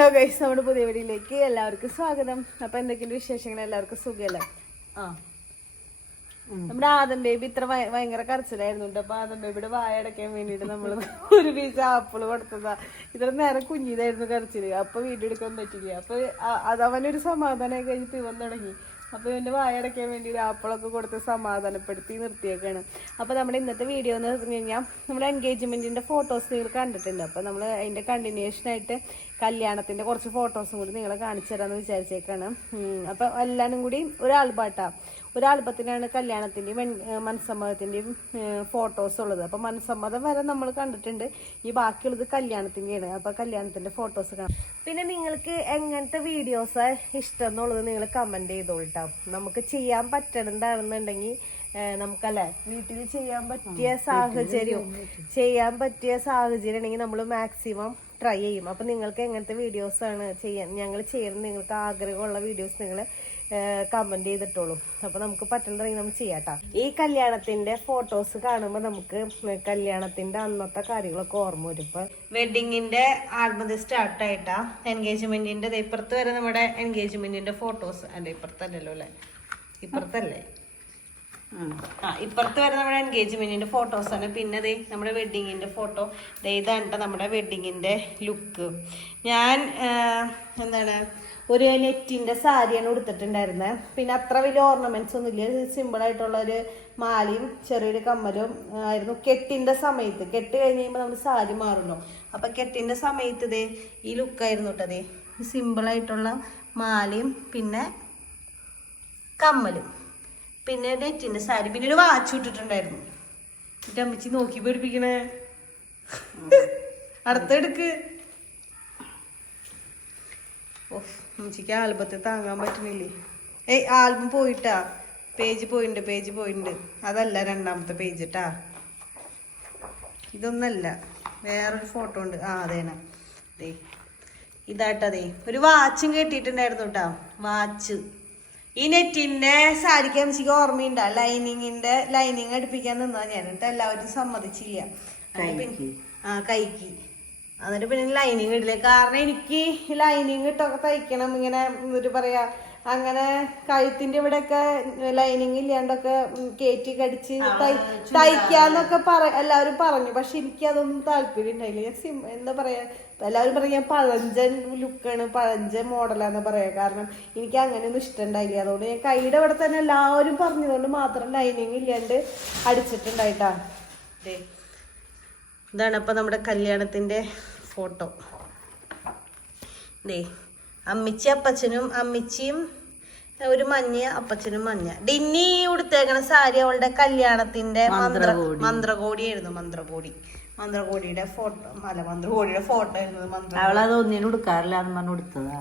Hello guys, നമ്മുടെ പുതിയ വീഡിയോയിലേക്ക് എല്ലാവർക്കും സ്വാഗതം. അപ്പൊ എന്തൊക്കെയുണ്ട് വിശേഷങ്ങൾ? എല്ലാവർക്കും സുഖമല്ലേ? നമ്മുടെ ആദം ബേബി ഇത്ര ഭയങ്കര കരച്ചിലായിരുന്നു കേട്ടോ. അപ്പൊ ആദം ബേബിയുടെ വായ അടയ്ക്കാൻ വേണ്ടിട്ട് നമ്മള് ഒരു പീസ് ആപ്പിള് കൊടുത്തതാ. ഇത്ര നേരം കുഞ്ഞിതായിരുന്നു കരച്ചില്. അപ്പൊ വീഡിയോ എടുക്കാൻ പറ്റില്ല. അപ്പൊ അത് അവനൊരു സമാധാനം കഴിഞ്ഞിട്ട് ഇവൻ തുടങ്ങി. അപ്പൊ ഇവന്റെ വായ അടയ്ക്കാൻ വേണ്ടി ആപ്പിളൊക്കെ കൊടുത്ത് സമാധാനപ്പെടുത്തി നിർത്തിയേക്കാണ്. അപ്പൊ നമ്മുടെ ഇന്നത്തെ വീഡിയോ എന്ന് പറഞ്ഞു കഴിഞ്ഞാൽ നമ്മുടെ എൻഗേജ്മെന്റിന്റെ ഫോട്ടോസ് നിങ്ങൾ കണ്ടിട്ടുണ്ട്. അപ്പൊ നമ്മൾ അതിന്റെ കണ്ടിന്യൂഷൻ ആയിട്ട് കല്യാണത്തിന്റെ കുറച്ച് ഫോട്ടോസും കൂടി നിങ്ങളെ കാണിച്ചു തരാമെന്ന് വിചാരിച്ചേക്കാണ്. അപ്പൊ എല്ലാവരും കൂടി ഒരാൽബത്തിനാണ് കല്യാണത്തിന്റെയും മനസ്സമ്മതത്തിന്റെയും ഫോട്ടോസ് ഉള്ളത്. അപ്പൊ മനസ്സമ്മതം വരെ നമ്മൾ കണ്ടിട്ടുണ്ട്. ഈ ബാക്കിയുള്ളത് കല്യാണത്തിന്റെയാണ്. അപ്പൊ കല്യാണത്തിന്റെ ഫോട്ടോസ് കാണാം. പിന്നെ നിങ്ങൾക്ക് എങ്ങനത്തെ വീഡിയോസ് ഇഷ്ടം എന്നുള്ളത് നിങ്ങൾ കമന്റ് ചെയ്തോളട്ടോ. നമുക്ക് ചെയ്യാൻ പറ്റണതാണെന്നുണ്ടെങ്കിൽ നമുക്കല്ലേ വീട്ടിൽ ചെയ്യാൻ പറ്റിയ സാഹചര്യം ഉണ്ടെങ്കിൽ നമ്മൾ മാക്സിമം ട്രൈ ചെയ്യും. അപ്പൊ നിങ്ങൾക്ക് എങ്ങനത്തെ വീഡിയോസ് ആണ് ഞങ്ങൾ ചെയ്യുന്നത്, നിങ്ങൾക്ക് ആഗ്രഹമുള്ള വീഡിയോസ് നിങ്ങൾ കമന്റ് ചെയ്തിട്ടോളൂ. അപ്പൊ നമുക്ക് പറ്റുന്നുണ്ടെങ്കിൽ നമ്മൾ ചെയ്യാട്ടോ. ഈ കല്യാണത്തിന്റെ ഫോട്ടോസ് കാണുമ്പോൾ നമുക്ക് കല്യാണത്തിന്റെ അന്നത്തെ കാര്യങ്ങളൊക്കെ ഓർമ്മ വരും. ഇപ്പൊ വെഡിങ്ങിന്റെ ആൽബം സ്റ്റാർട്ടായിട്ടാ എൻഗേജ്മെന്റിന്റെ ഇപ്പുറത്ത് വരെ നമ്മുടെ എൻഗേജ്മെന്റിന്റെ ഫോട്ടോസ്. അല്ലെ ഇപ്പുറത്തല്ലല്ലോ അല്ലെ, ഇപ്പുറത്തല്ലേ? ഇപ്പുറത്ത് വരെ നമ്മുടെ എൻഗേജ്മെന്റിന്റെ ഫോട്ടോസ് ആണ്. പിന്നെ ദേ നമ്മുടെ വെഡിങ്ങിന്റെ ഫോട്ടോ. ഇതാണ് നമ്മുടെ വെഡിങ്ങിന്റെ ലുക്ക്. ഞാൻ എന്താണ് ഒരു നെറ്റിന്റെ സാരിയാണ് ഉടുത്തിട്ടുണ്ടായിരുന്നത്. പിന്നെ അത്ര വലിയ ഓർണമെന്റ്സ് ഒന്നും ഇല്ല. സിമ്പിൾ ആയിട്ടുള്ള ഒരു മാലയും ചെറിയൊരു കമ്മലും ആയിരുന്നു. കെട്ടിന്റെ സമയത്ത് കെട്ട് കഴിഞ്ഞ് കഴിയുമ്പോൾ നമ്മൾ സാരി മാറുമല്ലോ. അപ്പൊ കെട്ടിന്റെ സമയത്ത് ഇതേ ഈ ലുക്കായിരുന്നു കേട്ടതേ. സിമ്പിൾ ആയിട്ടുള്ള മാലയും പിന്നെ കമ്മലും പിന്നെ നെറ്റിന്റെ സാരി പിന്നെ ഒരു വാച്ച് ഇട്ടിട്ടുണ്ടായിരുന്നു. എന്നിട്ട് അമ്മച്ചി നോക്കി പേടിപ്പിക്കണേ. അടുത്തെടുക്ക്. അമ്മച്ചിക്ക് ആൽബത്തിൽ താങ്ങാൻ പറ്റുന്നില്ലേ? ആൽബം പോയിട്ടാ, പേജ് പോയിട്ടുണ്ട്. അതല്ല രണ്ടാമത്തെ പേജ് ട്ടാ, ഇതൊന്നല്ല, വേറൊരു ഫോട്ടോ ഉണ്ട്. അതേനാ ദേ ഇതാട്ടതേ. ഒരു വാച്ചും കെട്ടിയിട്ടുണ്ടായിരുന്നു കേട്ടാ, വാച്ച്. ഈ നെറ്റിന്റെ സാരിക്ക് അമ്മച്ചിക്ക് ഓർമ്മയുണ്ടാ? ലൈനിങ് അടുപ്പിക്കാൻ നിന്നാ ഞാൻ. എന്നിട്ട് എല്ലാവരും സമ്മതിച്ചില്ല. കൈക്ക് എന്നിട്ട് പിന്നെ ലൈനിങ് ഇടില്ല. കാരണം എനിക്ക് ലൈനിങ് ഇട്ടൊക്കെ തയ്ക്കണം. ഇങ്ങനെ ഒരു പറയാ അങ്ങനെ കഴുത്തിന്റെ ഇവിടെയൊക്കെ ലൈനിങ് ഇല്ലാണ്ടൊക്കെ കയറ്റി കടിച്ച് തയ്ക്കാന്നൊക്കെ എല്ലാവരും പറഞ്ഞു. പക്ഷെ എനിക്ക് അതൊന്നും താല്പര്യം ഉണ്ടായില്ല. എന്താ പറയാ, എല്ലാവരും പറയാ ഞാൻ പഴഞ്ചൻ ലുക്കാണ്, പഴഞ്ചൻ മോഡലാന്ന് പറയാ. കാരണം എനിക്ക് അങ്ങനെയൊന്നും ഇഷ്ടമുണ്ടായില്ല. അതുകൊണ്ട് ഞാൻ കൈയുടെ ഇവിടെ തന്നെ എല്ലാവരും പറഞ്ഞതുകൊണ്ട് മാത്രം ലൈനിങ് ഇല്ലാണ്ട് അടിച്ചിട്ടുണ്ടായിട്ടാ. ഇതാണ് അപ്പൊ നമ്മുടെ കല്യാണത്തിന്റെ ഫോട്ടോ. ദേ അമ്മച്ചിയും ഒരു മഞ്ഞ, അപ്പച്ചനും മഞ്ഞ. ഡിന്നി ഉടുത്തേക്കണ സാരി അവളുടെ കല്യാണത്തിന്റെ മന്ത്രകോടിയായിരുന്നു. മന്ത്രകോടിയുടെ ഫോട്ടോ അല്ല, മന്ത്രകോടിയുടെ ഫോട്ടോ ആയിരുന്നു. അവളത് ഒന്നിനും ഉടുക്കാറില്ല എന്ന് ഉടുത്തതാ.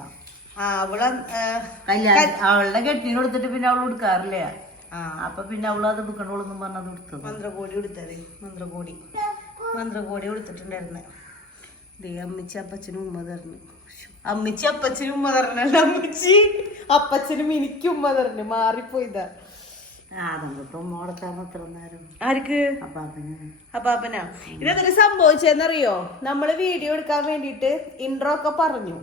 അവളുടെ കെട്ടിന് കൊടുത്തിട്ട് പിന്നെ അവൾ ഉടുക്കാറില്ല. അപ്പൊ പിന്നെ അവളത് ഉടുക്കണോളെന്നും പറഞ്ഞത് ഉടുത്തത്. മന്ത്രകോടി ഉടുത്തത്. മന്ത്രകോടി ഉടുത്തിട്ടുണ്ടായിരുന്നെ. അമ്മച്ചി അപ്പച്ചനും ഉമ്മ തരണം. അമ്മച്ചി അപ്പച്ചനും ഉമ്മ തരണല്ല, അമ്മച്ചി അപ്പച്ചനും എനിക്ക് ഉമ്മ തരണം. മാറിപ്പോയിതാ. ആർക്ക്? അപ്പാപ്പനാ. ഇതെന്തൊക്കെ സംഭവിച്ചെന്നറിയോ? നമ്മള് വീഡിയോ എടുക്കാൻ വേണ്ടിട്ട് ഇൻട്രോ ഒക്കെ പറഞ്ഞു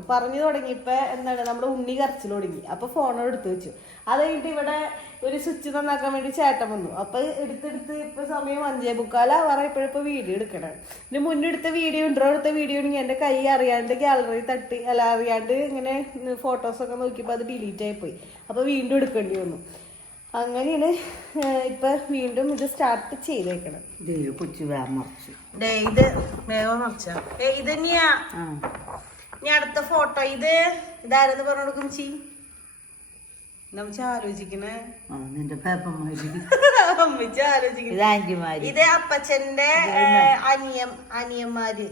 തുടങ്ങിയപ്പോ എന്താണ് നമ്മുടെ ഉണ്ണി കരച്ചിൽ തുടങ്ങി. അപ്പൊ ഫോണോട് എടുത്തു വെച്ചു. അത് കഴിഞ്ഞിട്ട് ഇവിടെ ഒരു സ്വിച്ച് നന്നാക്കാൻ വേണ്ടി ചേട്ടൻ വന്നു. അപ്പൊ എടുത്തെടുത്ത് ഇപ്പൊ സമയം 5:45 ഇപ്പോഴിപ്പോ വീഡിയോ എടുക്കണം. ഇതിന് മുന്നെടുത്ത വീഡിയോ ഇൻട്രോ എടുത്ത വീഡിയോ ആണെങ്കിൽ എന്റെ കൈ അറിയാണ്ട് ഗാലറി തട്ടി അറിയാണ്ട് ഇങ്ങനെ ഫോട്ടോസൊക്കെ നോക്കിയപ്പോ അത് ഡിലീറ്റ് ആയി പോയി. അപ്പൊ വീണ്ടും എടുക്കേണ്ടി വന്നു. അങ്ങനെയാണ് ഇപ്പൊ വീണ്ടും ഇത് സ്റ്റാർട്ട് ചെയ്തേക്കണം. ഇത് വേഗം മറിച്ച ഇത് തന്നെയാ. ഇനി അടുത്ത ഫോട്ടോ ഇതാരെന്ന് പറഞ്ഞു കൊടുക്കും ചീ നമ്മച്ച് ആലോചിക്കണേ. ഇത് അപ്പച്ചന്റെ അനിയന്മാര്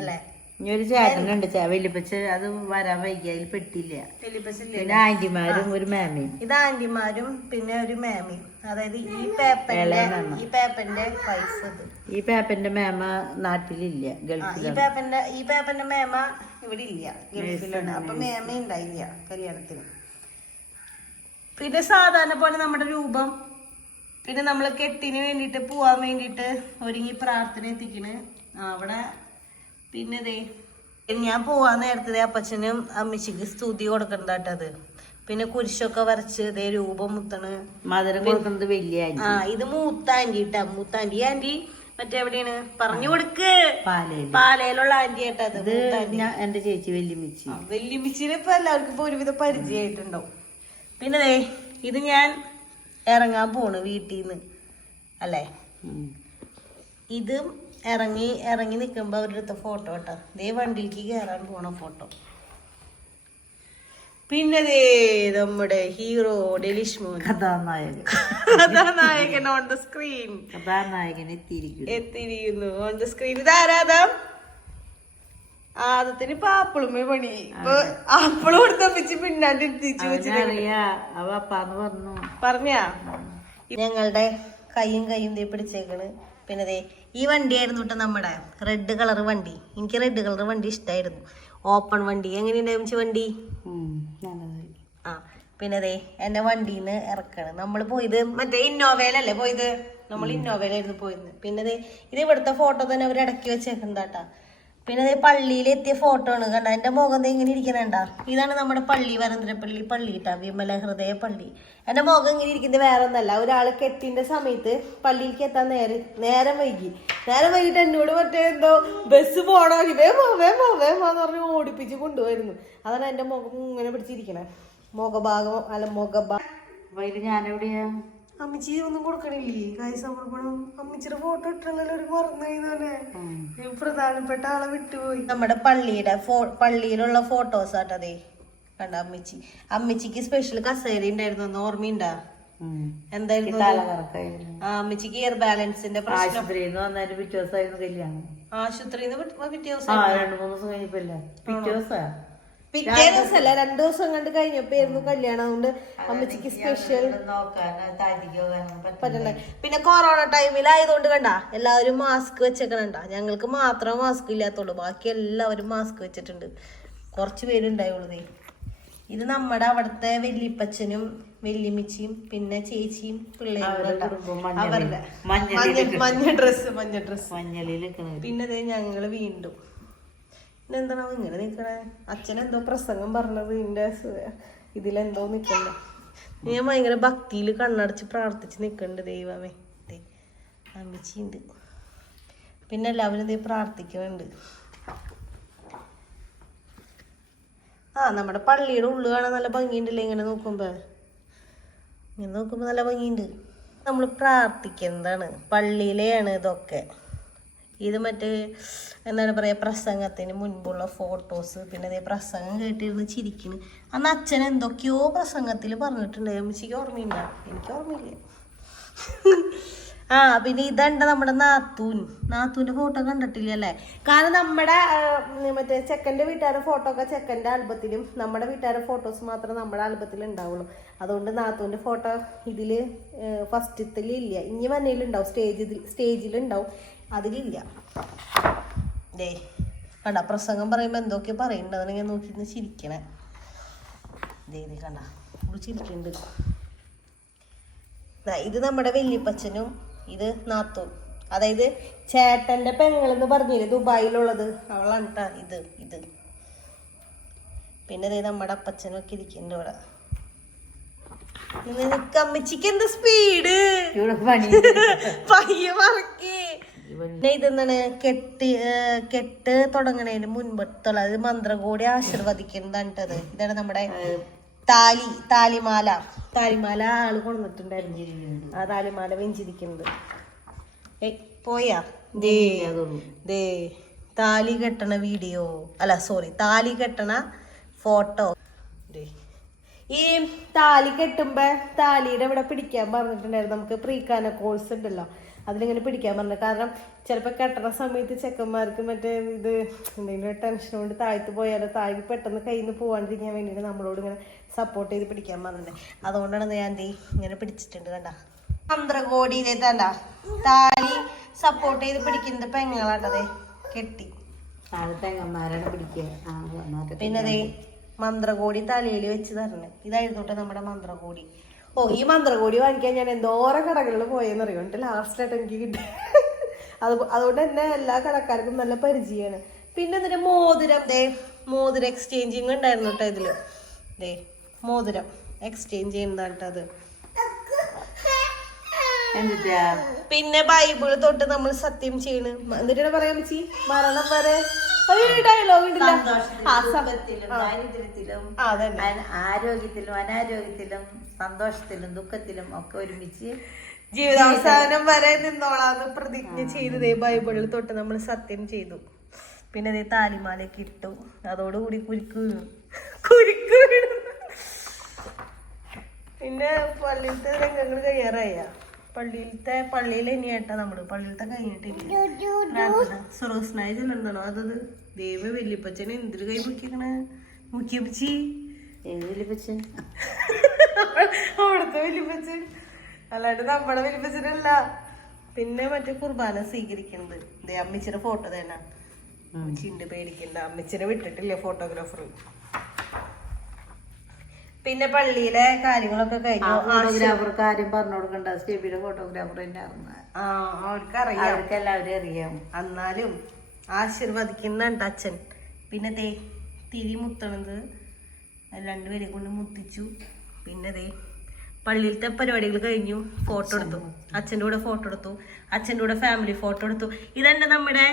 അല്ലേ? ഇനി ഒരു ചേട്ടനുണ്ട്, വല്യപ്പച്ച. അത് വരാൻ വൈകി, അതിൽ പെട്ടില്ല. പിന്നെ ആന്റിമാരും ഒരു മാമിയും. ഇത് ആന്റിമാരും പിന്നെ ഒരു മാമിയും. അതായത് ഈ പേപ്പന്റെ വൈഫ്. ഈ പേപ്പന്റെ മേമ നാട്ടിലില്ല, ഗൾഫിലാണ്. ഈ പേപ്പന്റെ മേമ ഇവിടെ ഇല്ല, ഗൾഫിലാണ്. അപ്പൊ മേമ ഉണ്ടായില്ല കല്യാണത്തിന്. പിന്നെ സാധാരണ പോലെ നമ്മുടെ രൂപം. പിന്നെ നമ്മള് കെട്ടിന് വേണ്ടിട്ട് പോവാൻ വേണ്ടിട്ട് ഒരുങ്ങി പ്രാർത്ഥന എത്തിക്കണ് അവിടെ. പിന്നെ ഞാൻ പോവാൻ നേരത്തെ അപ്പച്ചനും അമ്മച്ചിക്ക് സ്തുതി കൊടുക്കണ്ടത്. പിന്നെ കുരിശൊക്കെ വരച്ച് ഇതേ രൂപം മുത്തണ്. മധുരം കൊടുക്കുന്നത് വലിയ ആ ഇത് മൂത്ത ആന്റി ഇട്ടാ. മൂത്ത ആന്റി മറ്റെവിടെയാണ് പറഞ്ഞു കൊടുക്ക്. പാലയിലുള്ള ആന്റി ആയിട്ടത്. എന്റെ ചേച്ചി വല്യമ്മിച്ചി. വല്യമ്മിച്ചിനെ ഇപ്പൊ എല്ലാവർക്കും ഇപ്പൊ ഒരുവിധ പരിചയമായിട്ടുണ്ടാവും. പിന്നെ ദേ ഇത് ഞാൻ ഇറങ്ങാൻ പോണ് വീട്ടിന്ന് അല്ലേ. ഇത് ഇറങ്ങി നിൽക്കുമ്പോ അവരുടെ അടുത്ത ഫോട്ടോ കേട്ടോ. ദേ വണ്ടിയിലേക്ക് കയറാൻ പോണ ഫോട്ടോ. പിന്നെ ദേ നമ്മുടെ ഹീറോ ഡെലിഷ് മോൻ കഥാനായകൻ ഓൺ ദ സ്ക്രീൻ. കഥാനായകൻ എത്തിയിരിക്കുന്നു ഓൺ ദ സ്ക്രീൻ. ഇതാരാധം ആദത്തിന് ഇപ്പൊ ആപ്പിളുമേ പണി. ഇപ്പൊ ആപ്പിള് കൊടുത്തപ്പിച്ച് പിന്നാണ്ട് എത്തിച്ചു പറഞ്ഞാ. ഞങ്ങളുടെ കയ്യും ദേ പിടിച്ചേക്കണ്. പിന്നെ ദേ ഈ വണ്ടിയായിരുന്നു കേട്ടോ നമ്മുടെ റെഡ് കളർ വണ്ടി. എനിക്ക് റെഡ് കളർ വണ്ടി ഇഷ്ടമായിരുന്നു. ഓപ്പൺ വണ്ടി. എങ്ങനെയുണ്ടായിരുന്നു വണ്ടി? ആ പിന്നെ ദേ എന്നെ വണ്ടിന്ന് ഇറക്കണം. നമ്മൾ പോയത് മറ്റേ ഇന്നോവയിലല്ലേ പോയത്. നമ്മൾ ഇന്നോവയിലായിരുന്നു പോയത്. പിന്നെ ദേ ഇത് ഇവിടുത്തെ ഫോട്ടോ തന്നെ അവർ ഇടയ്ക്ക് വെച്ചേക്കുന്നതാട്ടാ. പിന്നെ ദേ പള്ളിയിലെത്തിയ ഫോട്ടോ ആണ് കണ്ട. എന്റെ മുഖം ഇങ്ങനെ ഇരിക്കണണ്ട. ഇതാണ് നമ്മുടെ പള്ളി, വരന്തരപ്പള്ളി പള്ളി കേട്ടാ, വിമല ഹൃദയ പള്ളി. എന്റെ മുഖം ഇങ്ങനെ ഇരിക്കുന്നത് വേറെ ഒന്നല്ല. ഒരാള് കെട്ടിന്റെ സമയത്ത് പള്ളിയിലേക്ക് എത്താൻ നേരം വൈകിട്ട് എന്നോട് മറ്റേ എന്തോ ബസ് പോണോ വേമോന്ന് പറഞ്ഞ് ഓടിപ്പിച്ച് കൊണ്ടുപോയിരുന്നു. അതാണ് എന്റെ മുഖം ഇങ്ങനെ പിടിച്ചിരിക്കണേ. മുഖഭാഗം ഞാനെവിടെയാ അമ്മച്ചി ഒന്നും കൊടുക്കണില്ലേ കായ് സമർപ്പണം? അമ്മച്ചിയുടെ ഫോട്ടോ ഇട്ടല്ലോ ഒരു മറന്നേ. പ്രധാനപ്പെട്ട ആളെ വിട്ടുപോയി. നമ്മുടെ പള്ളിയിലുള്ള ഫോട്ടോസ് ആട്ടതേ കണ്ട. അമ്മച്ചിക്ക് സ്പെഷ്യൽ കസേര ഉണ്ടായിരുന്നു. ഒന്ന് ഓർമ്മയുണ്ടാ? എന്തായിരുന്നു? അമ്മച്ചിക്ക് ഇയർ ബാലൻസിന്റെ പ്രശ്നം. ആശുപത്രിന്ന് പിറ്റേ ദിവസം 2 ദിവസം കണ്ട് കഴിഞ്ഞപ്പോയിരുന്നു കല്യാണം. അതുകൊണ്ട് അമ്മച്ചിക്ക് സ്പെഷ്യൽ പറ്റണ്ടേ. പിന്നെ കൊറോണ ടൈമിലായതുകൊണ്ട് കണ്ട എല്ലാവരും മാസ്ക് വെച്ചേക്കണണ്ട. ഞങ്ങൾക്ക് മാത്രമേ മാസ്ക് ഇല്ലാത്തുള്ളൂ. ബാക്കി എല്ലാവരും മാസ്ക് വെച്ചിട്ടുണ്ട്. കുറച്ച് പേരുണ്ടായുള്ളൂ. ഇത് നമ്മുടെ അവിടുത്തെ വല്യപ്പച്ചനും വല്യമ്മച്ചിയും പിന്നെ ചേച്ചിയും പിള്ളേരും അവരുടെ മഞ്ഞ ഡ്രസ്. പിന്നെ ഞങ്ങള് വീണ്ടും എന്താണ് ഇങ്ങനെ നിക്കണേ? അച്ഛനെന്തോ പ്രസംഗം പറഞ്ഞത് ഇതിലെന്തോ നിക്കണ്ട. ഞാൻ ഭയങ്കര ഭക്തിയില് കണ്ണടച്ച് പ്രാർത്ഥിച്ച് നിക്കണ്ട്. ദൈവമേ അമ്മച്ചിണ്ട്. പിന്നെ എല്ലാവരും ഇതേ പ്രാർത്ഥിക്കുന്നുണ്ട്. നമ്മുടെ പള്ളിയുടെ ഉള്ളു കാണാൻ നല്ല ഭംഗിയുണ്ടല്ലേ. ഇങ്ങനെ നോക്കുമ്പോ നല്ല ഭംഗിയുണ്ട്. നമ്മൾ പ്രാർത്ഥിക്കുന്നതാണ്. പള്ളിയിലെയാണ് ഇതൊക്കെ. ഇത് മറ്റേ എന്താണ് പറയുക, പ്രസംഗത്തിന് മുൻപുള്ള ഫോട്ടോസ്. പിന്നെ അതേ പ്രസംഗം കേട്ടിരുന്ന് ചിരിക്കുന്നു. അന്ന് അച്ഛൻ എന്തൊക്കെയോ പ്രസംഗത്തിൽ പറഞ്ഞിട്ടുണ്ട്. അമ്മച്ചിക്ക് ഓർമ്മയില്ല, എനിക്ക് ഓർമ്മയില്ല. പിന്നെ ഇതണ്ട നമ്മുടെ നാത്തൂൻ്റെ ഫോട്ടോ കണ്ടിട്ടില്ല അല്ലേ? കാരണം നമ്മുടെ മറ്റേ ചെക്കൻ്റെ വീട്ടുകാരുടെ ഫോട്ടോ ഒക്കെ ചെക്കൻ്റെ ആൽബത്തിലും നമ്മുടെ വീട്ടുകാരുടെ ഫോട്ടോസ് മാത്രമേ നമ്മുടെ ആൽബത്തിൽ ഉണ്ടാവുള്ളൂ. അതുകൊണ്ട് നാത്തൂൻ്റെ ഫോട്ടോ ഇതില് ഫസ്റ്റത്തിലില്ല. ഇനി വന്നതിലുണ്ടാവും, സ്റ്റേജിലുണ്ടാവും, അതിലില്ല. ദേ കണ്ട പ്രസംഗം പറയുമ്പോൾ എന്തൊക്കെയോ പറയുന്നുണ്ട്. അതാണ് ഞാൻ നോക്കിയിരുന്ന് ചിരിക്കണേ. ദേ കണ്ട ചിരിക്കുന്നുണ്ട്. ഇത് നമ്മുടെ വല്യപ്പച്ചനും ഇത് നാത്തൂൻ, അതായത് ചേട്ടന്റെ പെങ്ങളെന്ന് പറഞ്ഞില്ലേ ദുബായിലുള്ളത്, അവളാണ് കേട്ടാ ഇത്. പിന്നെ നമ്മുടെ അപ്പച്ചനൊക്കെ ഇരിക്കുന്നുണ്ട് ഇവിടെ. നിനക്ക് അമ്മച്ചിക്ക് എന്താ സ്പീഡ്, പയ്യെ മറക്കേ. പിന്നെ ഇതെന്താണ് കെട്ട് തുടങ്ങണതിന് മുൻപത്തുള്ള അത് മന്ത്രകോടി ആശീർവദിക്കുന്നതാണ്. ഇതാണ് നമ്മുടെ താലിമാല ആള് കൊണ്ടുവന്നിട്ടുണ്ടായിരുന്നു. ആ താലിമാല വെഞ്ചിരിക്കുന്നത്. പോയാ ദേ താലി കെട്ടണ വീഡിയോ താലി കെട്ടണ ഫോട്ടോ. ഈ താലി കെട്ടുമ്പോ താലിയുടെ ഇവിടെ പിടിക്കാൻ പറഞ്ഞിട്ടുണ്ടായിരുന്നു. നമുക്ക് പ്രീക്കാന കോഴ്സ് ഉണ്ടല്ലോ, അതിലിങ്ങനെ പിടിക്കാൻ പറഞ്ഞു. കാരണം ചിലപ്പോൾ കെട്ടണ സമയത്ത് ചെക്കന്മാർക്ക് മറ്റേ ഇത് എന്തെങ്കിലും ടെൻഷൻ കൊണ്ട് താഴ്ത്ത് പോയാലോ താഴെ പെട്ടെന്ന് കയ്യിൽ നിന്ന് പോകാണ്ടിരിക്കാൻ വേണ്ടിയിട്ട് നമ്മളോട് ഇങ്ങനെ സപ്പോർട്ട് ചെയ്ത് പിടിക്കാൻ പറഞ്ഞിട്ടുണ്ട്. അതുകൊണ്ടാണ് ഞാൻ ഇങ്ങനെ പിടിച്ചിട്ടുണ്ട്. കണ്ട മന്ത്രകോടി ഇതേതല്ല താലി സപ്പോർട്ട് ചെയ്ത് പിടിക്കുന്നത് പെങ്ങളാട്ടതേ കെട്ടി. പിന്നെ മന്ത്രകോടി തലയിൽ വെച്ച് തരണേ. ഇതായിരുന്നു നമ്മുടെ മന്ത്രകോടി. ഈ മന്ത്രകോടി വാങ്ങിക്കാൻ ഞാൻ എന്തോരം കടകളിൽ പോയെന്നറിയോ. എന്നിട്ട് ലാസ്റ്റായിട്ട് എനിക്ക് കിട്ടി. അതുകൊണ്ട് തന്നെ എല്ലാ കടക്കാർക്കും നല്ല പരിചയമാണ്. പിന്നെ എന്നിട്ട് മോതിരം മോതിരം എക്സ്ചേഞ്ചിങ് ഉണ്ടായിരുന്നു കേട്ടോ ഇതില് മോതിരം എക്സ്ചേഞ്ച് ചെയ്യുന്നതാട്ടത്. പിന്നെ ബൈബിള് തൊട്ട് നമ്മൾ സത്യം ചെയ്യണ്. എന്നിട്ടാണ് പറയാൻ വെച്ചി മരണം വരെ ഡയലോഗ് ഉണ്ടല്ലോ. ആരോഗ്യത്തിലും അനാരോഗ്യത്തിലും സന്തോഷത്തിലും ദുഃഖത്തിലും ഒക്കെ ഒരുമിച്ച് ജീവിതാവസാനം വരെ നിന്നോളാന്ന് പ്രതിജ്ഞ ചെയ്തതേ ബൈബിളിൽ തൊട്ട് നമ്മൾ സത്യം ചെയ്തു. പിന്നെ അതേ താലിമാലയൊക്കെ ഇട്ടു. അതോടുകൂടി കുരുക്ക് വീണു. പിന്നെ പള്ളിയിലത്തെ രംഗങ്ങൾ കഴിയാറായ പള്ളിയിൽ ഇനിയാട്ടാ നമ്മള് പള്ളിയിലത്തെ കഴിഞ്ഞിട്ടില്ല. സുറോസ്നായ ചെല്ലണ്ടോ അതത് ദൈവ വല്യപ്പച്ചനെ എന്തൊരു കൈ മുക്കിക്കണ മുക്കിയപ്പച്ചി വല്യപ്പച്ചൻ അവിടുത്തെ വല്യപ്പച്ചൻ അല്ലാണ്ട് നമ്മുടെ വല്യപ്പച്ചനല്ല. പിന്നെ മറ്റേ കുർബാന സ്വീകരിക്കുന്നത് അമ്മച്ചിയുടെ ഫോട്ടോ തന്നെ. അമ്മച്ചിന്റെ പേടിക്കണ്ട, അമ്മച്ചിനെ വിട്ടിട്ടില്ല ഫോട്ടോഗ്രാഫർ. പിന്നെ പള്ളിയിലെ കാര്യങ്ങളൊക്കെ കഴിഞ്ഞു. ഫോട്ടോഗ്രാഫർ കാര്യം പറഞ്ഞു കൊടുക്കണ്ട, സ്റ്റേബിയുടെ ഫോട്ടോഗ്രാഫർ തന്നെ അവർക്കറിയാം, അവർക്ക് എല്ലാവരും അറിയാം. എന്നാലും ആശീർവദിക്കുന്നുണ്ട് അച്ഛൻ. പിന്നെ തിരി മുത്തണത് രണ്ടുപേരെ കൊണ്ട് മുത്തിച്ചു. പിന്നെ പള്ളിയിലത്തെ പരിപാടികൾ കഴിഞ്ഞു. ഫോട്ടോ എടുത്തു, അച്ഛൻ്റെ കൂടെ ഫോട്ടോ എടുത്തു, അച്ഛൻ്റെ കൂടെ ഫാമിലി ഫോട്ടോ എടുത്തു. ഇതെന്നെ നമ്മുടെ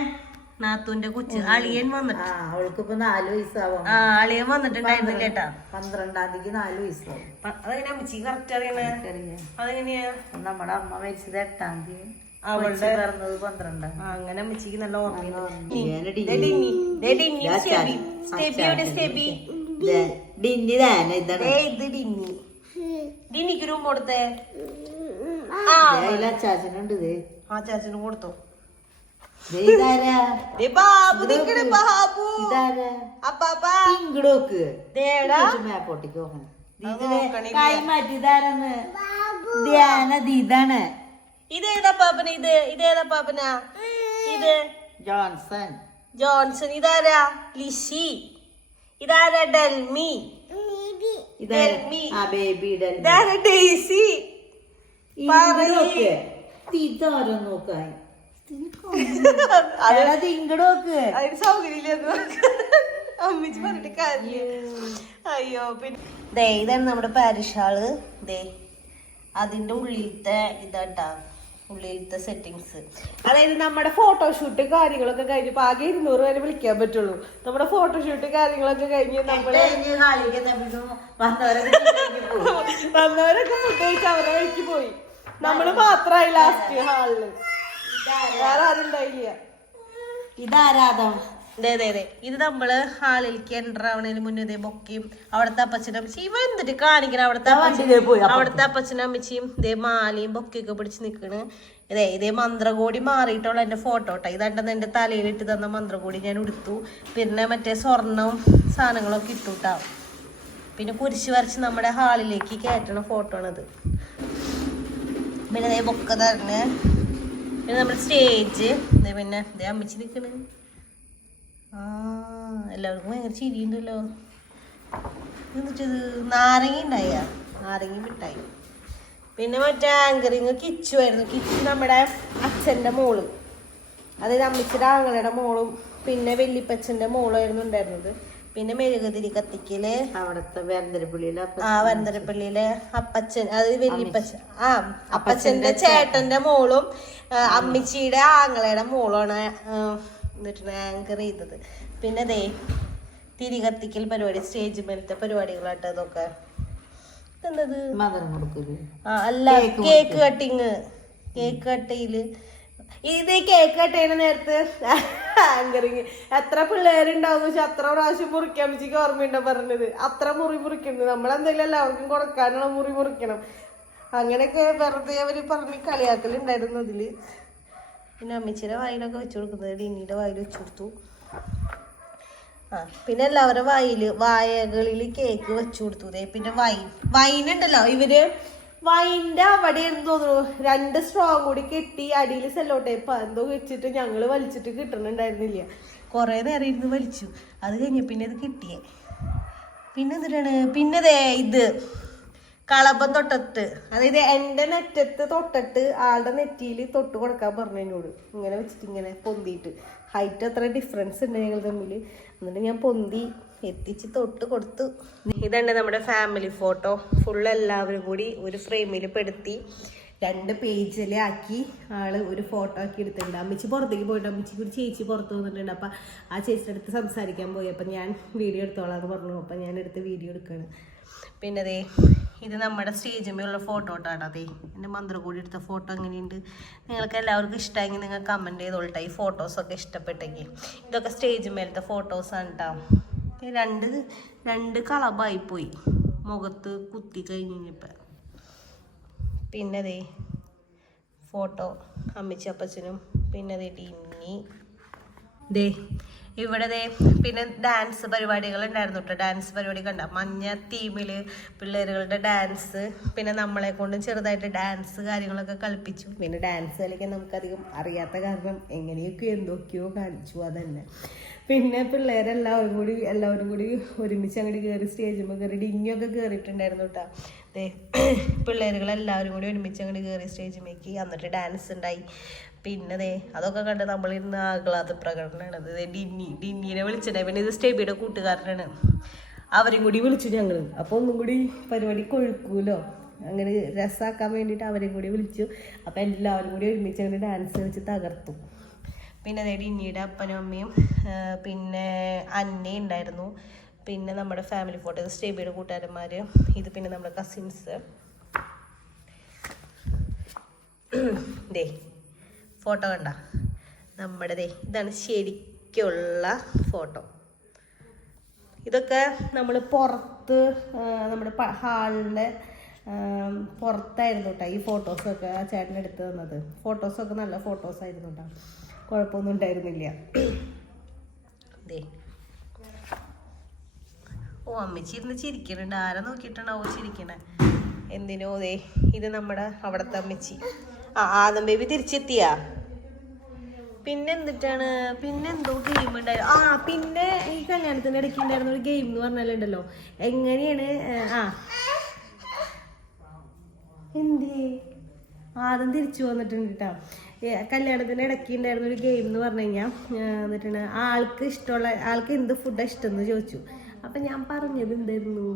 നാത്തൂന്റെ കൊച്ച് അളിയൻ വന്നിട്ട് അവൾക്കിപ്പോ 4 വയസ്സാവും. അളിയൻ വന്നിട്ടുണ്ടായിരുന്നില്ല ചേട്ടാ. 12-ാം തീയതി 4 വയസ്സാവും. അതെങ്ങനെ അമ്മച്ചി കറക്റ്റ് അറിയണേ? അതെങ്ങനെയാ? നമ്മുടെ അമ്മ മരിച്ചത് 8-ാം തീയതി, അവളുടെ പിറന്നത് 12-ാം. അങ്ങനെ അമ്മച്ചിക്ക് നല്ല ഓർമ്മയുണ്ട്. ഡിന്നിക്ക് രൂപ കൊടുത്തേ. അച്ചാച്ചനുണ്ട്. ആ ചാച്ചന് കൊടുത്തോ. ബാബു ഇതേതാ പാപ്പന? ഇതേതാ പാപ്പന? ഇത് ജോൺസൺ. ഇതാരാ? ലിസി. ഇതാരാ? ഡെൽമി. ഇതാരാ? ഡെയ്സി. ഇതാരോ നോക്കായി അതിന് സൗകര്യം അമ്മിച്ച് പറഞ്ഞിട്ട് കാര്യം. അയ്യോ. പിന്നെ ഇതാണ് നമ്മുടെ പാരിഷ് ഹാള്. അതിന്റെ ഉള്ളിലത്തെ ഇതാട്ടാ, ഉള്ളിലത്തെ സെറ്റിങ്സ്. അതായത് നമ്മുടെ ഫോട്ടോഷൂട്ട് കാര്യങ്ങളൊക്കെ കഴിഞ്ഞപ്പോ ആകെ 200 വരെ വിളിക്കാൻ പറ്റുള്ളൂ. നമ്മുടെ ഫോട്ടോഷൂട്ട് കാര്യങ്ങളൊക്കെ കഴിഞ്ഞ് നമ്മള് വന്നവരൊക്കെ ഫുഡ് കഴിച്ച് അവരെ വഴിക്ക് പോയി. നമ്മള് മാത്രമായി ലാസ്റ്റ് ഹാളില്, വേറെ ആരും ഉണ്ടായില്ല. ഇതാരാധം. ഇത് നമ്മള് ഹാളിലേക്ക് എൻ്റർ ആവണതിന് മുന്നേ ബൊക്കയും അവിടുത്തെ അപ്പച്ചനും അമ്മച്ചി ഇവ എന്തിട്ട് കാണിക്കണം. അവിടുത്തെ അപ്പച്ചനും അമ്മച്ചിയും മാലയും ബൊക്കയൊക്കെ പിടിച്ച് നിക്കണ്. ഇതേ മന്ത്രകോടി മാറിയിട്ടുള്ള എന്റെ ഫോട്ടോ ട്ടോ. ഇതാണ്ടെന്ന് എന്റെ തലയിലിട്ട് തന്ന മന്ത്രകോടി ഞാൻ എടുത്തു. പിന്നെ മറ്റേ സ്വർണവും സാധനങ്ങളൊക്കെ ഇട്ടുട്ടാ. പിന്നെ കുരിശ് വരച്ച് നമ്മുടെ ഹാളിലേക്ക് കയറ്റണ ഫോട്ടോ ആണിത്. പിന്നെ ബൊക്ക തരണേ. പിന്നെ നമ്മുടെ സ്റ്റേജ്. പിന്നെ അമ്മച്ചി നിക്കണ്. എല്ലാവർക്കും ഭയങ്കര ചിരിയുണ്ടല്ലോ. എന്നിട്ടത് നാരങ്ങ ഉണ്ടായ നാരങ്ങ മിഠായി. പിന്നെ മറ്റേ ആങ്കറിങ് കിച്ചു ആയിരുന്നു. കിച്ചു നമ്മുടെ അച്ഛൻ്റെ മോള്, അതായത് അമ്മച്ചിയുടെ ആങ്ങളുടെ മോളും പിന്നെ വല്യപ്പച്ചൻ്റെ മോളായിരുന്നു ഉണ്ടായിരുന്നത്. പിന്നെ മെഴുകുതിരി കത്തിക്കല് അവിടുത്തെ വരന്തരപ്പള്ളിയിലെ വരന്തരപ്പള്ളിയിലെ അപ്പച്ചൻ, അത് വല്യപ്പച്ചൻ അപ്പച്ചന്റെ ചേട്ടന്റെ മോളും അമ്മച്ചിയുടെ ആങ്ങളയുടെ മോളാണ് എന്നിട്ട് ആങ്കർ ചെയ്തത്. പിന്നെ തിരി കത്തിക്കൽ പരിപാടി, സ്റ്റേജ് മേലത്തെ പരിപാടികളാട്ടോ അതൊക്കെ. എന്തത് അല്ല, കേക്ക് കട്ടിങ്. കേക്ക് കട്ടയില് ഇത് കേക്ക് കട്ട് ചെയ്യുന്ന നേരത്ത് ആങ്കറിങ് എത്ര പിള്ളേരുണ്ടാവും വെച്ചാൽ അത്ര പ്രാവശ്യം മുറിക്കാൻ വെച്ചിട്ട് ഓർമ്മയുണ്ടോ പറഞ്ഞത്? അത്ര മുറിക്കുന്നത് നമ്മളെന്തെങ്കിലും എല്ലാവർക്കും കൊടുക്കാനുള്ള മുറിക്കണം. അങ്ങനെയൊക്കെ വെറുതെ അവര് പറഞ്ഞ് കളിയാക്കലുണ്ടായിരുന്നു അതില്. പിന്നെ അമ്മച്ചിയുടെ വായിലൊക്കെ വെച്ചു കൊടുക്കുന്നത് ഡിന്നിയുടെ വായിൽ വെച്ചു കൊടുത്തു. പിന്നെ എല്ലാവരുടെ വായകളിൽ കേക്ക് വെച്ചു കൊടുത്തു. പിന്നെ വൈനുണ്ടല്ലോ, ഇവര് വൈൻ്റെ അവിടെ തോന്നുന്നു 2 സ്ട്രോങ് കൂടി കെട്ടി അടിയിൽ സെല്ലോ ടേപ്പ് എന്തോ വെച്ചിട്ട് ഞങ്ങള് വലിച്ചിട്ട് കിട്ടണുണ്ടായിരുന്നില്ല. കുറെ നേരം ഇരുന്ന് വലിച്ചു. അത് കഴിഞ്ഞ പിന്നെ ഇത് കിട്ടിയേ. പിന്നെ എന്തിനാണ് പിന്നെ ഇത് കളഭം തൊട്ടിട്ട്, അതായത് എൻ്റെ നെറ്റത്ത് തൊട്ടിട്ട് ആളുടെ നെറ്റിയിൽ തൊട്ട് കൊടുക്കാൻ പറഞ്ഞു എന്നോട്. ഇങ്ങനെ വെച്ചിട്ട് ഇങ്ങനെ പൊന്തിയിട്ട് ഹൈറ്റ് അത്ര ഡിഫറൻസ് ഉണ്ട് ഞങ്ങൾ തമ്മിൽ. എന്നിട്ട് ഞാൻ പൊന്തി എത്തിച്ച് തൊട്ട് കൊടുത്തു. ഇതാണ് നമ്മുടെ ഫാമിലി ഫോട്ടോ. ഫുൾ എല്ലാവരും കൂടി ഒരു ഫ്രെയിമിൽ പെടുത്തി 2 പേജിലാക്കി ആള് ഒരു ഫോട്ടോ ആക്കി എടുത്തിട്ടുണ്ട്. അമ്മച്ചി പുറത്തേക്ക് പോയിട്ട് അമ്മച്ചിക്ക് ഒരു ചേച്ചി പുറത്ത് വന്നിട്ടുണ്ട്. അപ്പം ആ ചേച്ചിയുടെ അടുത്ത് സംസാരിക്കാൻ പോയി. അപ്പം ഞാൻ വീഡിയോ എടുത്തോളാം എന്ന് പറഞ്ഞു. അപ്പം ഞാൻ എടുത്ത് വീഡിയോ എടുക്കുകയാണ്. പിന്നെ അതേ ഇത് നമ്മുടെ സ്റ്റേജിന്മേലുള്ള ഫോട്ടോ ഇട്ടാണ്. അതേ എൻ്റെ മന്ത്രകൂടി എടുത്ത ഫോട്ടോ എങ്ങനെയുണ്ട്? നിങ്ങൾക്ക് എല്ലാവർക്കും ഇഷ്ടമായെങ്കിൽ നിങ്ങൾ കമൻറ്റ് ചെയ്തോളട്ടെ. ഈ ഫോട്ടോസൊക്കെ ഇഷ്ടപ്പെട്ടെങ്കിൽ. ഇതൊക്കെ സ്റ്റേജിന്മേലത്തെ ഫോട്ടോസാണ് കേട്ടോ. രണ്ട് കളബായിപ്പോയി മുഖത്ത് കുത്തി കഴിഞ്ഞപ്പോൾ. പിന്നെ ദേ ഫോട്ടോ അമ്മച്ചി അപ്പച്ചനും. പിന്നെ ദേ ടിന്നി ദേ ഇവിടെ ദേ പിന്നെ ഡാൻസ് പരിപാടികൾ ഉണ്ടായിരുന്നു കേട്ടോ. ഡാൻസ് പരിപാടി കണ്ട മഞ്ഞ തീമിൽ പിള്ളേരുകളുടെ ഡാൻസ്. പിന്നെ നമ്മളെ കൊണ്ട് ചെറുതായിട്ട് ഡാൻസ് കാര്യങ്ങളൊക്കെ കളിപ്പിച്ചു. പിന്നെ ഡാൻസ് കളിക്കാൻ നമുക്കധികം അറിയാത്ത കാരണം എങ്ങനെയൊക്കെയോ എന്തൊക്കെയോ കാണിച്ചു അതന്നെ. പിന്നെ പിള്ളേരെല്ലാവരും കൂടി ഒരുമിച്ച് അങ്ങോട്ട് കയറി സ്റ്റേജിൽ കയറി ഡിങ്ങിയൊക്കെ കയറിയിട്ടുണ്ടായിരുന്നു കേട്ടോ. അതെ പിള്ളേരുകളെല്ലാവരും കൂടി ഒരുമിച്ച് അങ്ങോട്ട് കയറി സ്റ്റേജിലേക്ക്. എന്നിട്ട് ഡാൻസ് ഉണ്ടായി. പിന്നെ ദേ അതൊക്കെ കണ്ട് നമ്മളിന്ന് ആഹ്ലാദ പ്രകടനമാണ്. അത് ഡിന്നീനെ വിളിച്ചിട്ടുണ്ടായി. പിന്നെ ഇത് സ്റ്റെബിയുടെ കൂട്ടുകാരനാണ്. അവരും കൂടി വിളിച്ചു ഞങ്ങൾ. അപ്പോൾ ഒന്നും കൂടി പരിപാടി കൊഴുക്കൂലോ, അങ്ങനെ രസമാക്കാൻ വേണ്ടിയിട്ട് അവരെയും കൂടി വിളിച്ചു. അപ്പോൾ എല്ലാവരും കൂടി ഒരുമിച്ച് അങ്ങനെ ഡാൻസ് കളിച്ച് തകർത്തു. പിന്നെ അതേ ഡിന്നിയുടെ അപ്പനും അമ്മയും പിന്നെ അന്നയും ഉണ്ടായിരുന്നു. പിന്നെ നമ്മുടെ ഫാമിലി ഫോട്ടോ, ഇത് സ്റ്റേബിയുടെ കൂട്ടുകാരന്മാർ. ഇത് പിന്നെ നമ്മുടെ കസിൻസ്. ദേ ഫോട്ടോ കണ്ട നമ്മുടെ ദേ ഇതാണ് ശരിക്കുള്ള ഫോട്ടോ. ഇതൊക്കെ നമ്മൾ പുറത്ത് നമ്മുടെ ഹാളിൻ്റെ പുറത്തായിരുന്നു കേട്ടോ ഈ ഫോട്ടോസൊക്കെ ആ ചേട്ടൻ എടുത്ത് തന്നത്. ഫോട്ടോസൊക്കെ നല്ല ഫോട്ടോസായിരുന്നു കേട്ടോ, കുഴപ്പമൊന്നും ഉണ്ടായിരുന്നില്ല. ദേ ഓ അമ്മച്ചി ഇരുന്ന് ചിരിക്കണുണ്ട്. ആരെ നോക്കിയിട്ടുണ്ടാവോ ചിരിക്കണേ എന്തിനോ. ദേ ഇത് നമ്മുടെ അവിടുത്തെ അമ്മച്ചി. ആദം ബേബി തിരിച്ചെത്തിയാ. പിന്നെ എന്തിട്ടാണ് പിന്നെ എന്തോ ഗെയിം ഉണ്ടായിരുന്നു. പിന്നെ ഈ കല്യാണത്തിൻ്റെ ഇടയ്ക്ക് ഉണ്ടായിരുന്ന ഒരു ഗെയിം എന്ന് പറഞ്ഞാലുണ്ടല്ലോ, എങ്ങനെയാണ് എന്തേ ആദ്യം തിരിച്ചു വന്നിട്ടുണ്ട് കേട്ടോ. കല്യാണത്തിൻ്റെ ഇടയ്ക്ക് ഉണ്ടായിരുന്ന ഒരു ഗെയിം എന്ന് പറഞ്ഞു കഴിഞ്ഞാൽ എന്നിട്ടാണ് ആൾക്ക് എന്ത് ഫുഡാണ് ഇഷ്ടം എന്ന് ചോദിച്ചു. അപ്പം ഞാൻ പറഞ്ഞത് എന്തായിരുന്നു,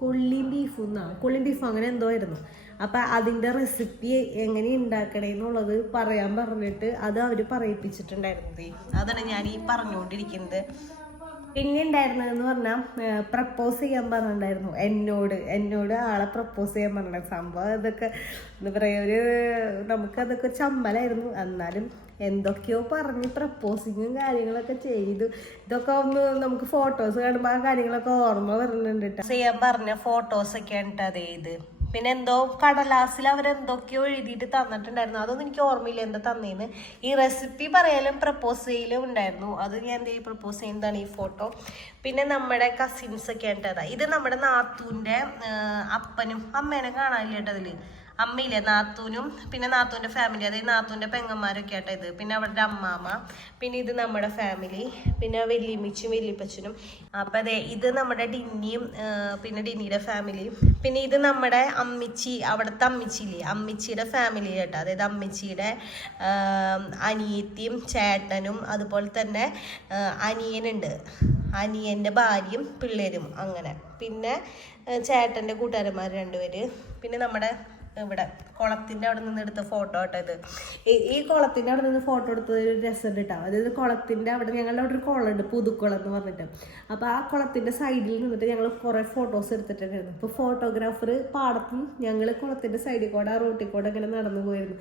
കൊള്ളിയും ബീഫും അങ്ങനെ എന്തോ ആയിരുന്നു. അപ്പം അതിൻ്റെ റെസിപ്പി എങ്ങനെ ഉണ്ടാക്കണേന്നുള്ളത് പറയാൻ പറഞ്ഞിട്ട് അത് അവർ പറയിപ്പിച്ചിട്ടുണ്ടായിരുന്നത്. അതാണ് ഞാൻ ഈ പറഞ്ഞുകൊണ്ടിരിക്കുന്നത്. പിന്നെ ഉണ്ടായിരുന്നതെന്ന് പറഞ്ഞാൽ പ്രപ്പോസ് ചെയ്യാൻ പറഞ്ഞിട്ടുണ്ടായിരുന്നു എന്നോട് ആളെ പ്രപ്പോസ് ചെയ്യാൻ പറഞ്ഞിട്ടുണ്ടായിരുന്നു. സംഭവം ഇതൊക്കെ എന്താ പറയുക, നമുക്കതൊക്കെ ചമ്മലായിരുന്നു. എന്നാലും എന്തൊക്കെയോ പറഞ്ഞ് പ്രപ്പോസിങ്ങും കാര്യങ്ങളൊക്കെ ചെയ്തു. ഇതൊക്കെ ഒന്ന് നമുക്ക് ഫോട്ടോസ് കാണുമ്പോൾ ആ കാര്യങ്ങളൊക്കെ ഓർമ്മ വരുന്നുണ്ട് കേട്ടോ. ചെയ്യാൻ പറഞ്ഞ ഫോട്ടോസൊക്കെയാണ് കേട്ടോ അതേ ഇത്. പിന്നെ എന്തോ കടലാസിൽ അവരെന്തൊക്കെയോ എഴുതിയിട്ട് തന്നിട്ടുണ്ടായിരുന്നു. അതൊന്നും എനിക്ക് ഓർമ്മയില്ല എന്താ തന്നേന്ന്. ഈ റെസിപ്പി പറയാലും പ്രപ്പോസ് ചെയ്യലും ഉണ്ടായിരുന്നു. അത് ഞാൻ എന്ത് പ്രപ്പോസ് ചെയ്യുന്നതാണ് ഈ ഫോട്ടോ. പിന്നെ നമ്മുടെ കസിൻസൊക്കെ ആയിട്ടതാ. ഇത് നമ്മുടെ നാത്തൂൻ്റെ അപ്പനും അമ്മേനെ കാണാനില്ല കേട്ടോ അതിൽ. അമ്മയില്ലേ നാത്തൂനും പിന്നെ നാത്തൂൻ്റെ ഫാമിലി, അതായത് നാത്തൂൻ്റെ പെങ്ങന്മാരൊക്കെ ആട്ടോ ഇത്. പിന്നെ അവരുടെ അമ്മാമ്മ. പിന്നെ ഇത് നമ്മുടെ ഫാമിലി. പിന്നെ വല്യമ്മച്ചും വല്യപ്പച്ചനും. അപ്പം അതെ ഇത് നമ്മുടെ ഡിന്നിയും പിന്നെ ഡിന്നിയുടെ ഫാമിലിയും. പിന്നെ ഇത് നമ്മുടെ അമ്മിച്ചി, അവിടുത്തെ അമ്മിച്ചിയില്ലേ അമ്മിച്ചിയുടെ ഫാമിലി കേട്ടോ. അതായത് അമ്മിച്ചിയുടെ അനിയത്തിയും ചേട്ടനും അതുപോലെ തന്നെ അനിയനുണ്ട്, അനിയൻ്റെ ഭാര്യയും പിള്ളേരും അങ്ങനെ. പിന്നെ ചേട്ടൻ്റെ കൂട്ടുകാരന്മാർ 2 പേര്. പിന്നെ നമ്മുടെ ഇവിടെ കുളത്തിൻ്റെ അവിടെ നിന്ന് എടുത്ത ഫോട്ടോ കേട്ടോ ഇത്. ഈ കുളത്തിൻ്റെ അവിടെ നിന്ന് ഫോട്ടോ എടുത്തത് ഒരു രസമുണ്ട് കേട്ടോ. അതായത് കുളത്തിൻ്റെ അവിടെ ഞങ്ങളുടെ അവിടെ ഒരു കുളമുണ്ട്, പുതുക്കുളം എന്ന് പറഞ്ഞിട്ട്. അപ്പോൾ ആ കുളത്തിൻ്റെ സൈഡിൽ നിന്നിട്ട് ഞങ്ങൾ കുറേ ഫോട്ടോസ് എടുത്തിട്ടുണ്ടായിരുന്നു. അപ്പോൾ ഫോട്ടോഗ്രാഫർ പാടത്തും ഞങ്ങൾ കുളത്തിൻ്റെ സൈഡിൽ കൂടെ ആ റോട്ടിൽ കൂടെ ഇങ്ങനെ നടന്നു പോയിരുന്നു.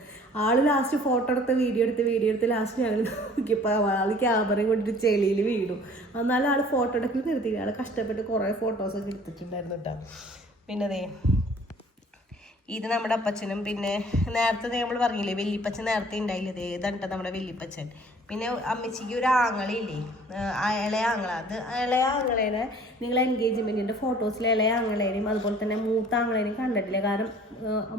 ആള് ലാസ്റ്റ് ഫോട്ടോ എടുത്ത് വീഡിയോ എടുത്ത് ലാസ്റ്റ് ഞങ്ങൾ നോക്കിയപ്പോൾ ആൾ ക്യാമറയും കൊണ്ടിട്ട് ചെളിയിൽ വീണു. എന്നാലും ആൾ ഫോട്ടോ എടുക്കൽ നിർത്തി. ആൾ കഷ്ടപ്പെട്ട് കുറേ ഫോട്ടോസൊക്കെ എടുത്തിട്ടുണ്ടായിരുന്നു കേട്ടോ. പിന്നെ അതേ ഇത് നമ്മുടെ അപ്പച്ചനും. പിന്നെ നേരത്തെ നമ്മൾ പറഞ്ഞില്ലേ വല്യപ്പച്ചൻ നേരത്തെ ഉണ്ടായില്ലേ, ഏതാണ്ട് നമ്മുടെ വല്യപ്പച്ചൻ. പിന്നെ അമ്മച്ചിക്ക് ഒരു ആങ്ങളില്ലേ, ഇളയ ആങ്ങള. അത് ഇളയ ആങ്ങളേനെ നിങ്ങൾ എൻഗേജ്മെൻറ്റിൻ്റെ ഫോട്ടോസിൽ ഇളയ ആങ്ങളേനെയും അതുപോലെ തന്നെ മൂത്ത ആങ്ങളേനെയും കണ്ടിട്ടില്ല. കാരണം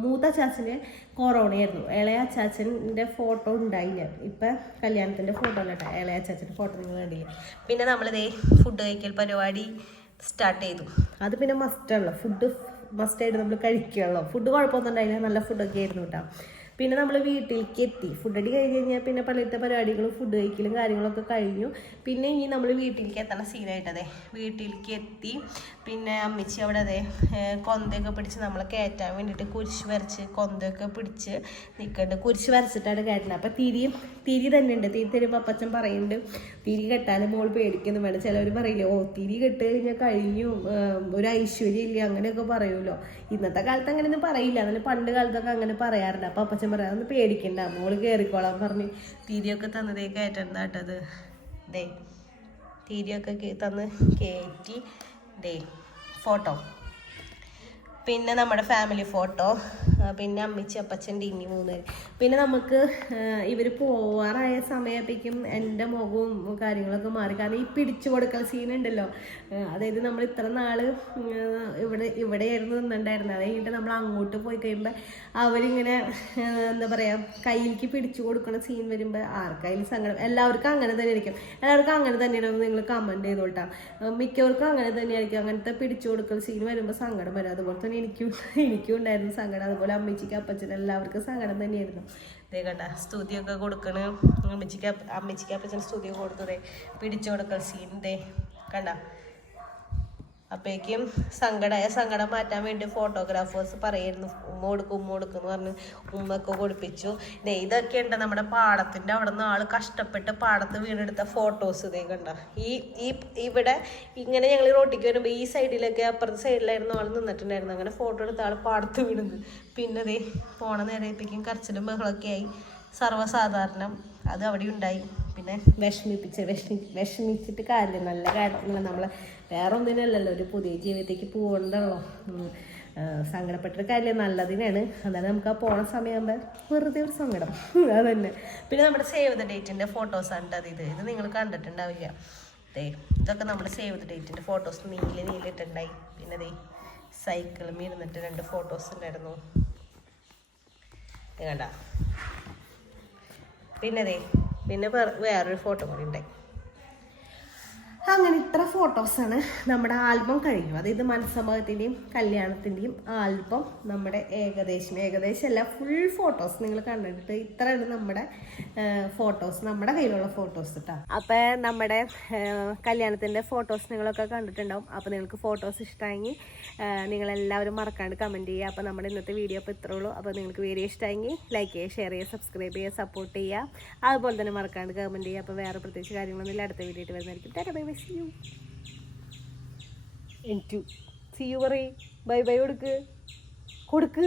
മൂത്ത അച്ചാച്ചന് കൊറോണയായിരുന്നു. ഇളയ അച്ചാച്ചൻ്റെ ഫോട്ടോ ഉണ്ടായില്ല. ഇപ്പം കല്യാണത്തിൻ്റെ ഫോട്ടോ അല്ല കേട്ടോ, ഇളയ അച്ചാച്ചൻ്റെ ഫോട്ടോ നിങ്ങൾ കണ്ടില്ല. പിന്നെ നമ്മളിതേ ഫുഡ് കഴിക്കൽ പരിപാടി സ്റ്റാർട്ട് ചെയ്തു. അത് പിന്നെ മസ്റ്റാണല്ലോ, ഫുഡ് മസ്റ്റായിട്ട് നമ്മൾ കഴിക്കുകയുള്ളൂ. ഫുഡ് കുഴപ്പമൊന്നും ഉണ്ടായില്ല, നല്ല ഫുഡൊക്കെ ആയിരുന്നു കേട്ടോ. പിന്നെ നമ്മൾ വീട്ടിലേക്ക് എത്തി. ഫുഡ് അടി കഴിഞ്ഞ് കഴിഞ്ഞാൽ പിന്നെ പള്ളിയിലത്തെ പരിപാടികളും ഫുഡ് കഴിക്കലും കാര്യങ്ങളൊക്കെ കഴിഞ്ഞു. പിന്നെ ഇനി നമ്മൾ വീട്ടിലേക്ക് എത്തണ സീനായിട്ടതേ വീട്ടിലേക്ക് എത്തി. പിന്നെ അമ്മച്ചി അവിടെ അതെ കൊന്തയൊക്കെ പിടിച്ച് നമ്മളെ കയറ്റാൻ വേണ്ടിയിട്ട് കുരിശ് വരച്ച് കൊന്തയൊക്കെ പിടിച്ച് നിൽക്കുന്നുണ്ട്. കുരിശ് വരച്ചിട്ടാണ് കയറ്റുന്നത്. അപ്പം തിരി തന്നെ ഉണ്ട്. തിരി തരുമ്പോൾ അപ്പച്ചൻ പറയുന്നുണ്ട് തിരി കെട്ടാനും മോൾ പേടിക്കുന്നു വേണം. ചിലവർ പറയില്ലേ ഓ തിരി കെട്ട് കഴിഞ്ഞാൽ കഴിഞ്ഞു ഒരു ഐശ്വര്യം ഇല്ല അങ്ങനെയൊക്കെ പറയുമല്ലോ. ഇന്നത്തെ കാലത്ത് അങ്ങനെയൊന്നും പറയില്ല, എന്നാലും പണ്ട് കാലത്തൊക്കെ അങ്ങനെ പറയാറുണ്ട്. അപ്പം അപ്പച്ചൻ പറയാം അതൊന്ന് പേടിക്കണ്ട മോള് കയറിക്കോളാൻ പറഞ്ഞ് തിരിയൊക്കെ തന്നതേ കയറ്റണ്ടാട്ടത്. ദേ തിരിയൊക്കെ തന്ന് കയറ്റി. ദേ ഫോട്ടോ, പിന്നെ നമ്മുടെ ഫാമിലി ഫോട്ടോ, പിന്നെ അമ്മച്ചി അപ്പച്ചൻ്റെ ഇനി 3 പേര്. പിന്നെ നമുക്ക് ഇവർ പോവാറായ സമയത്തേക്കും എൻ്റെ മുഖവും കാര്യങ്ങളൊക്കെ മാറി. കാരണം ഈ പിടിച്ചു കൊടുക്കൽ സീനുണ്ടല്ലോ, അതായത് നമ്മൾ ഇത്ര നാൾ ഇവിടെയായിരുന്നു നിന്നുണ്ടായിരുന്നത്. അത് കഴിഞ്ഞിട്ട് നമ്മൾ അങ്ങോട്ട് പോയി കഴിയുമ്പോൾ അവരിങ്ങനെ എന്താ പറയുക കയ്യിലേക്ക് പിടിച്ചു കൊടുക്കുന്ന സീൻ വരുമ്പോൾ ആർക്കായാലും സങ്കടം. എല്ലാവർക്കും അങ്ങനെ തന്നെ ആയിരിക്കും. എല്ലാവർക്കും അങ്ങനെ തന്നെയാണ്. നിങ്ങൾ കമൻറ്റ് ചെയ്തോട്ടാ. മിക്കവർക്കും അങ്ങനെ തന്നെയായിരിക്കും. അങ്ങനത്തെ പിടിച്ചു കൊടുക്കൽ സീൻ വരുമ്പോൾ സങ്കടം വരും. അതുപോലെ തന്നെ എനിക്കും ഉണ്ടായിരുന്നു സങ്കടം. അതുപോലെ അമ്മച്ചിക്ക് അപ്പച്ചന് എല്ലാവർക്കും സങ്കടം തന്നെയായിരുന്നു. ഇതേ കണ്ട സ്തുതിയൊക്കെ കൊടുക്കണ അമ്മച്ചിക്ക് അപ്പച്ചന് സ്തുതിയൊക്കെ കൊടുത്തതേ പിടിച്ചു കൊടുക്കൽ സീൻ. ദേ കണ്ട അപ്പോഴേക്കും സങ്കടം മാറ്റാൻ വേണ്ടി ഫോട്ടോഗ്രാഫേഴ്സ് പറയായിരുന്നു ഉമ്മ കൊടുക്കും എന്ന് പറഞ്ഞ് ഉമ്മയൊക്കെ കൊടുപ്പിച്ചു. ഇതൊക്കെ ഉണ്ട് നമ്മുടെ പാടത്തിൻ്റെ അവിടെ നിന്ന് ആൾ കഷ്ടപ്പെട്ട് പാടത്ത് വീണെടുത്ത ഫോട്ടോസ്. ഇതേ കണ്ട ഇവിടെ ഇങ്ങനെ ഞങ്ങൾ റോട്ടിക്ക് വരുമ്പോൾ ഈ സൈഡിലൊക്കെ അപ്പുറത്തെ സൈഡിലായിരുന്നു ആൾ നിന്നിട്ടുണ്ടായിരുന്നു. അങ്ങനെ ഫോട്ടോ എടുത്ത ആൾ പാടത്ത് വീണത്. പിന്നെ അതേ പോണ നേരത്തേക്കും കരച്ചിലും ബഹളമൊക്കെ ആയി. സർവ്വസാധാരണം അത് അവിടെ ഉണ്ടായി. പിന്നെ വിഷമിച്ചിട്ട് കാര്യമില്ല. നല്ല കാര്യത്തിനുള്ള നമ്മളെ വേറെ ഒന്നിനല്ലല്ലോ, ഒരു പുതിയ ജീവിതത്തേക്ക് പോകണ്ടല്ലോ. സങ്കടപ്പെട്ടൊരു കാര്യം നല്ലതിനാണ്. അതാണ് നമുക്ക് ആ പോണ സമയമാകുമ്പോൾ വെറുതെ ഒരു സങ്കടം അതന്നെ. പിന്നെ നമ്മുടെ സേവ് ദ ഡേറ്റിൻ്റെ ഫോട്ടോസാണ് ഇത് നിങ്ങൾ കണ്ടിട്ടുണ്ടാവില്ല. ഇതൊക്കെ നമ്മുടെ സേവ് ദ ഡേറ്റിൻ്റെ ഫോട്ടോസ് നീലിട്ടുണ്ടായി. പിന്നെ ദേ സൈക്കിളും ഇരുന്നിട്ട് 2 ഫോട്ടോസ് ഉണ്ടായിരുന്നു കണ്ട. പിന്നെ വേറൊരു ഫോട്ടോ കൂടി ഉണ്ടായി. അങ്ങനെ ഇത്ര ഫോട്ടോസാണ് നമ്മുടെ ആൽബം കഴിഞ്ഞു. അതായത് മനസ്സമ്മതത്തിൻ്റെയും കല്യാണത്തിൻ്റെയും ആൽബം നമ്മുടെ ഏകദേശം അല്ല ഫുൾ ഫോട്ടോസ് നിങ്ങൾ കണ്ടിട്ട് ഇത്രയാണ് നമ്മുടെ ഫോട്ടോസ്, നമ്മുടെ കയ്യിലുള്ള ഫോട്ടോസ് കേട്ടോ. അപ്പം നമ്മുടെ കല്യാണത്തിൻ്റെ ഫോട്ടോസ് നിങ്ങളൊക്കെ കണ്ടിട്ടുണ്ടാവും. അപ്പോൾ നിങ്ങൾക്ക് ഫോട്ടോസ് ഇഷ്ടമായെങ്കിൽ നിങ്ങളെല്ലാവരും മറക്കാണ്ട് കമൻറ്റ് ചെയ്യുക. അപ്പോൾ നമ്മുടെ ഇന്നത്തെ വീഡിയോ അപ്പോൾ ഇത്രേ ഉള്ളൂ. അപ്പോൾ നിങ്ങൾക്ക് വീഡിയോ ഇഷ്ടമായെങ്കിൽ ലൈക്ക് ചെയ്യുക, ഷെയർ ചെയ്യുക, സബ്സ്ക്രൈബ് ചെയ്യുക, സപ്പോർട്ട് ചെയ്യുക. അതുപോലെ തന്നെ മറക്കാണ്ട് കമൻറ്റ് ചെയ്യുക. അപ്പോൾ വേറെ പ്രത്യേകിച്ച് കാര്യങ്ങളൊന്നുമില്ല. അടുത്ത വീഡിയോ ആയിട്ട് വരുന്നതായിരിക്കും. See you പറയ്. ബൈ കൊടുക്ക്.